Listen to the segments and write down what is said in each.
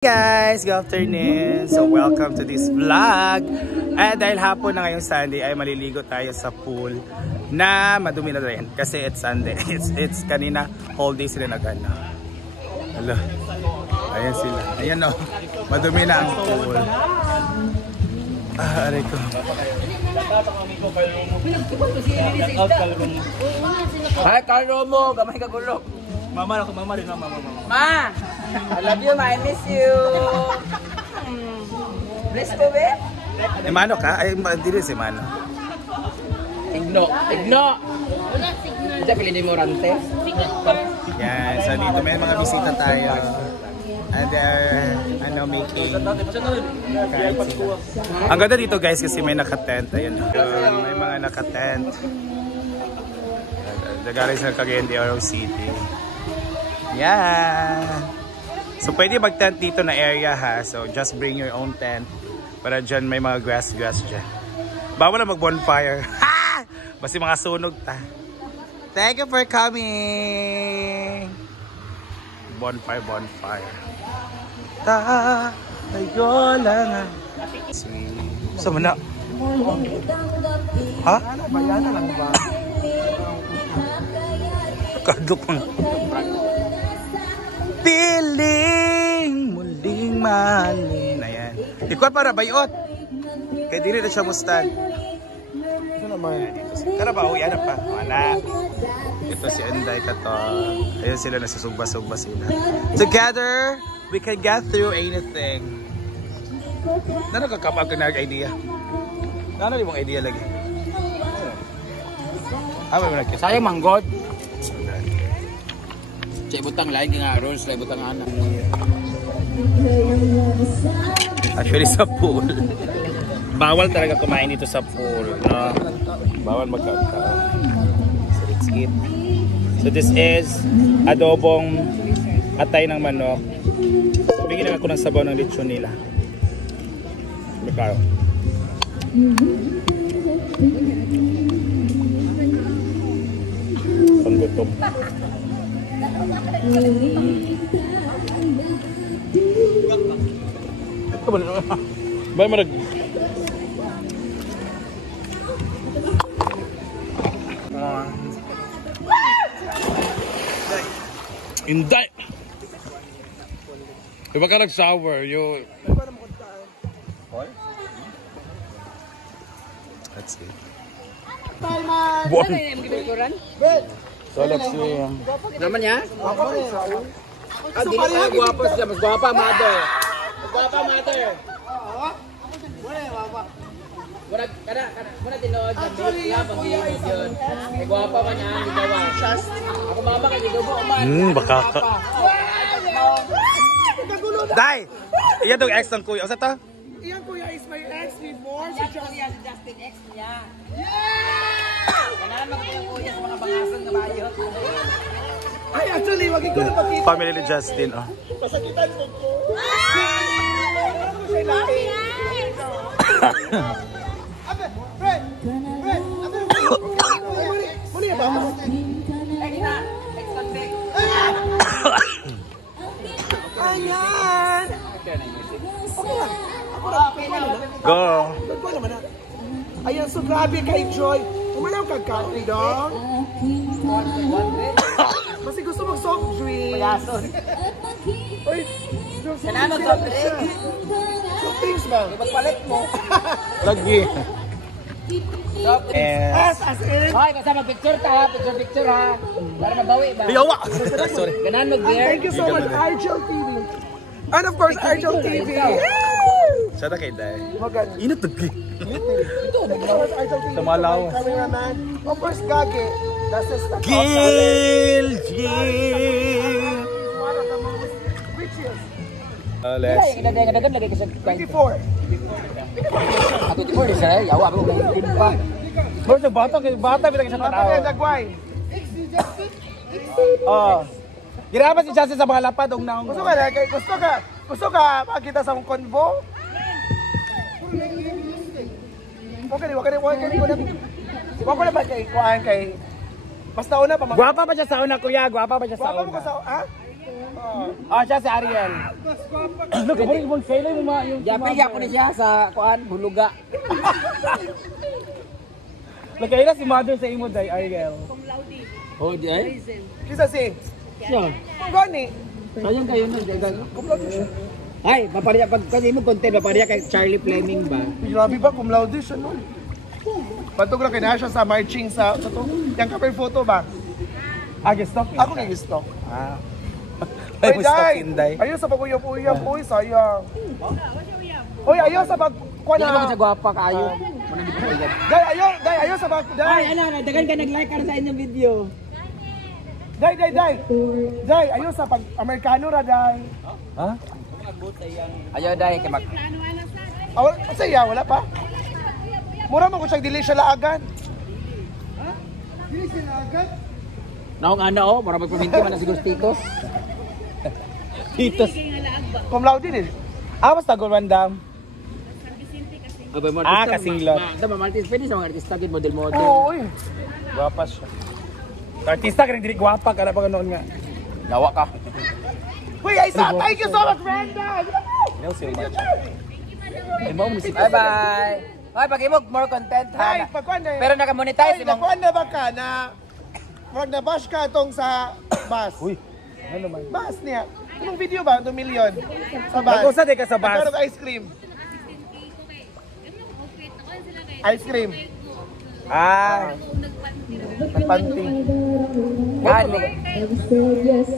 Guys, good afternoon. So welcome to this vlog. Dahil hapon na ngayong Sunday ay maliligo tayo sa pool na madumi na rin kasi it's Sunday. It's kanina whole day sila nag-ano. Hello. Ayan sila. Ayan o. Madumi na ang pool. Aray ko. Hi, Carlomo. Gamay ka gulok. Mama ako, mama rin. Mama. Ma! I love you, ma. I miss you. Bless ko, be? Mano ka? Ay, hindi rin si Mano. Igno. Diyan, pili mo rante. Yan, so dito may mga bisita tayo. And making kain sila. Ang ganda dito guys kasi may naka-tent. Ayun, may mga naka-tent. Nagaling sa Cagayan de Oro City. Yan. So pwede mag-tent dito na area ha. So just bring your own tent. Para dyan may mga grass dyan. Bawal na mag-bonfire. Ha! Basta mga sunog ta. Thank you for coming. Bonfire. Tayo lang. Sama na. Ha? Bayana lang ba? Kardo pang. Piling muling mahalin. Ayan. Ikaw para bayot. Kaya dili na siya mustad. Ito naman. Karabaho, yan pa. Wala. Ito si Enday Katong. Ayan sila, nasusugba-sugba sila. Together, we can get through anything. Na nakakapag ka nag-idea? Ano di mong idea lagi? May mo nagkita? Sayang manggod. Cek butang lain nga rules, lain butang anak. Actually sa pool. Bawal talaga kumain dito sa pool, no? Bawal magkakaon. So let's eat. So this is adobong atay ng manok. Bigyan lang ako ng sabaw ng lechon nila. Magkakaon. Panggutom. Bay marag. Inday. Iba ka nag-shower, yo. Let's see. Buwan. So let's see. Naman niya? Dili ka guwapo siya, mas guwapa mother. Mas guwapa mother. Muna tinood sa video pag i-yun. May guwapa man niya ang gigawa. Ako mama kay gigawa man. Baka ka. Day! Iyan itong ex ng kuya. O sa to? Iyan kuya is my ex before. Si Justin ex niya. Kailangan ko yung kuya sa mga bangasan na bayot. Ay, actually, wag ko na pagkita. Family ni Justin, oh. Pasakitan mo ko. Ano ko siya lahi? Abe, Fred! Abe, muli ba ako? Ayan! Okay lang. Go! Ayan, so grabe kay Joy. Umalaw ka kaon dong. Kasi gusto mag soft drink. Payason. Uy, Kailangan mag-soft drink. soft drinks ba? Magpalit mo. Lagi. Soft drink. Yes. As in. Hoy, basta mag-picture ta ha. Picture ha. Para mabawi ba? Yawa! Sorry. Ganan mag-beer. Thank you so much, Argel TV. And of course, Argel TV. Sada kay Day. Maganda. Inot tagi. Thank you so much, Argel TV. Tamalaw. Cameraman. Of course, Gage. That's his stuff. Gil! One of the most richest. Let's see. Dagan lagi kasi 24. Ako di mo rin sir. Yawa ako ng timpa. Bro, bata bilang isang Bata kayo, Dagway. Oh. Girapan si Justin sa mga lapad og naong. Gusto ka makita sa akong convo? Okay, wag na ba kay kuan kay basta una pa Guwapa pa siya sa una, kuya. Guwapa pa siya sa Guwapa mo una. ka sa ha? Siya si Ariel. Nagkabaring mo kailay mo yung Yapil po niya sa kuan huluga. Nagkaila si mother sa imo day Ariel. Oh, di ay. Kisa si. Siya. Gani. Sayang kayo na dagan. Ay, papariya pag kasi mo content papariya kay Charlie Fleming ba? Grabe ba cum laude siya no? Pantog na kaya siya sa marching sa to. Yang cover photo ba? Stop. Ako nga gusto. Ay, Oy, stop Day! Inday. Ayaw sa pag-uyap-uyap, uy, sayang. Uy, ayaw sa pag-kuha Wala ba na. sa gwapa kaayo? Day, ayaw sa pag... Ay, Day, dagan ka nag-like ka sa inyong video. Day. Day, ayaw sa pag-Amerikano ra, Day. Ha? Ayaw dai kay mag Saya, wala pa? Mura mo kung siyang dili siya laagan. Dili siya laagan? Naong ano para magpaminti man na siguro titos. Titos. Cum laude din. Mas tagol mandam. Kasinglot. Tama, Martis, pwede sa mga artista gid model. Oo, uy. Gwapa siya. Artista ka rin dili gwapa ka na pa ganoon nga. Nawa ka. Uy, Aisa, thank you so much, Brenda. No so much. Bye-bye. Hoy, pag-imog more content Day, ha. pagkuhan na. Pero naka-monetize Ay, imong nakuha na ba ka na? Wag na bash ka itong sa bus. Uy. Ano man? Bus niya. Yung video ba? 2 million. Sa bus. Nakusa di ka sa bus. Nagkaroon ice cream. Ice cream. Nagpanty. gani.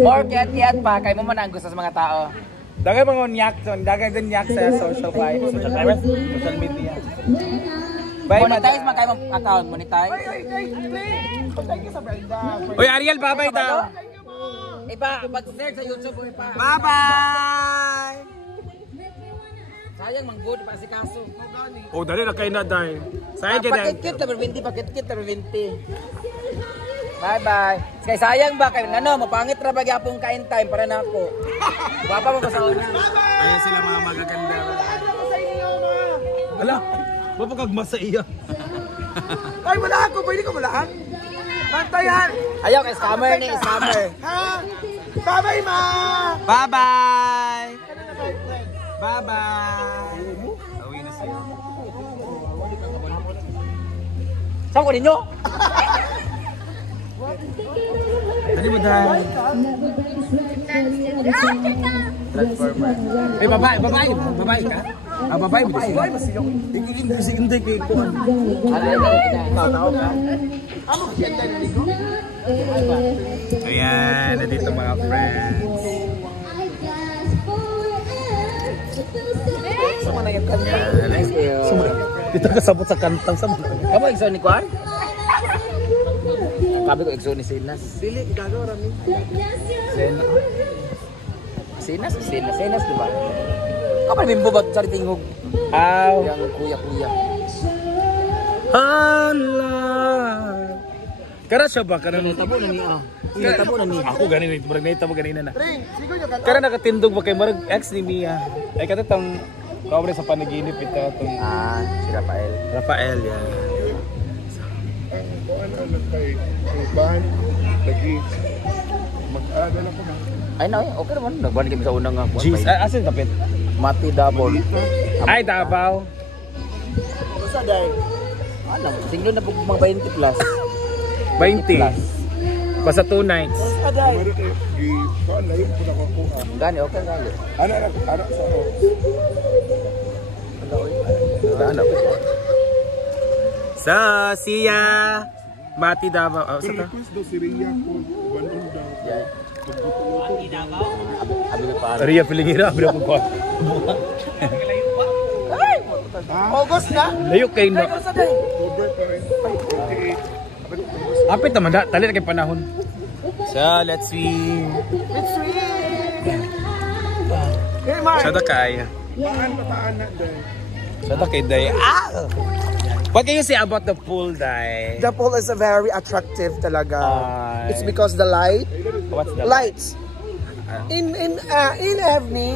More kiat pa kay mo man ang gusto sa mga tao. Dagay mga nyak, dagay din nyak sa social media. Bye, Monetize man kay mo account, monetize. Thank you sa Brenda. Uy, Ariel, bye-bye daw. Ipa, pag-share sa YouTube mo ipa. Bye-bye! Sayang manggod pa si kaso. Oh, dali na kayo na dahil. Sayang ka dahil. Pakit-kit na 20. Bye-bye. Kay sayang ba kay ano, mapangit ra ba gyapon kain time para nako. Guwapa mo ba sa una? Ayan sila mga magaganda. Ala, mapagagma sa iya. Ay, wala ako. Pwede ko walaan. Mantayan. Ayaw kay scammer ni, scammer. Ha? Bye-bye, ma! Bye-bye! Bye-bye! Uwi na sila. Saan ko ninyo? Ano mo dahil? Transformer. Eh, babae ka? Babae mo din. Bye, masiyo. Hindi kayo po. Amo, kiyanda na nito. Ayan, nandito mga friends. Sama na yung kanya. Thank you. Dito kasabot sa kantang sa mga. Kamu exo ni Kwan? Sabi ko exo ni Sinas. Dili, gagawa rami. Sinas diba? Kapag bimbo ba sa tingog? Aw. Yang kuya-kuya. Allah. Kara siya ba? Kara Tabo na ni Tabo na ni. Ako ganito, marag naitabo ganina na. Ring, sigo nyo kanta. Kara nakatindog ba kay marag ex ni Mia. Ay katatang kabre sa panaginip ito itong Si Rafael. Rafael yan. Ay na, okay naman. Nagbalik kami sa unang nga. Jeez, asin tapit. Mati double. Ay, Davao. Basta dahil. Alam, singlo na po mga 20 plus. 20. Basta 2 nights. Basta dahil. Gani, okay gani. Ano? Sa siya Mati Davao. Oh, sa ta? Abi pa. Ria Pilingira, abra ko ko. August na. Layo kay no. Basta dahil. Apit naman da, tali na kay panahon. So, let's swim. It's sweet. Hey, Mark. Sada kay. Pataan na dahil. Sada kay day. Ah! What can you say about the pool, Day? The pool is very attractive talaga. Ay. It's because the light. What's the Lights. In evening,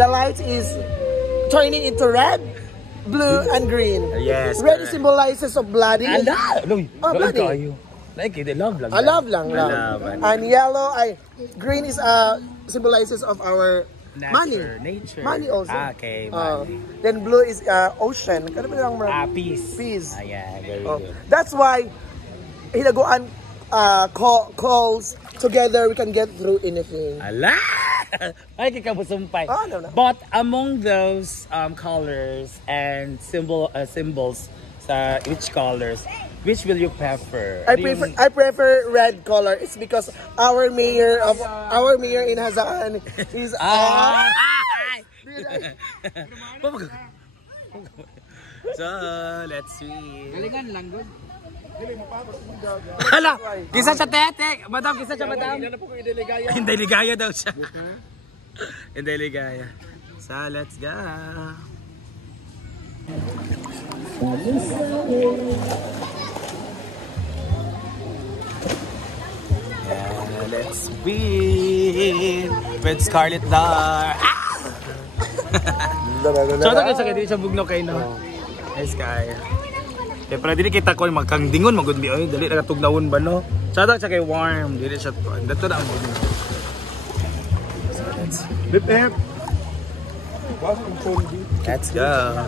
the light is turning into red, blue, and green. Yes. Red symbolizes of bloody. Ala! Loy, Oh, bloody. kayo. Like it, love lang. Love lang, love. Love. And yellow, green is symbolizes of our money. Nature. Money also. Okay, money. Then blue is ocean. Kano ba lang Peace. Peace. Ayan, very good. That's why hinaguan calls together we can get through anything. Ala! Ay, kikabusumpay. No. But among those colors and symbols sa each colors, which will you prefer? I prefer red color. It's because our mayor in Hazaan is So, let's see. Galingan lang, good. Hala! Kisa siya tete! Madam, kisa siya madam! Hindi ligaya daw siya. Hindi ligaya. So, let's go! Yeah, let's win with Scarlet Dar. So, ito sa kaya siya bugno kayo, no? Hey, Sky. Kaya pala, dili kita ko magkang dingon, magundbi. Ay, dali nagatugnawon ba, no? So, ito sa kay warm. Dili siya to. Dito na ang bugno. So, let's go. Let's Let's go.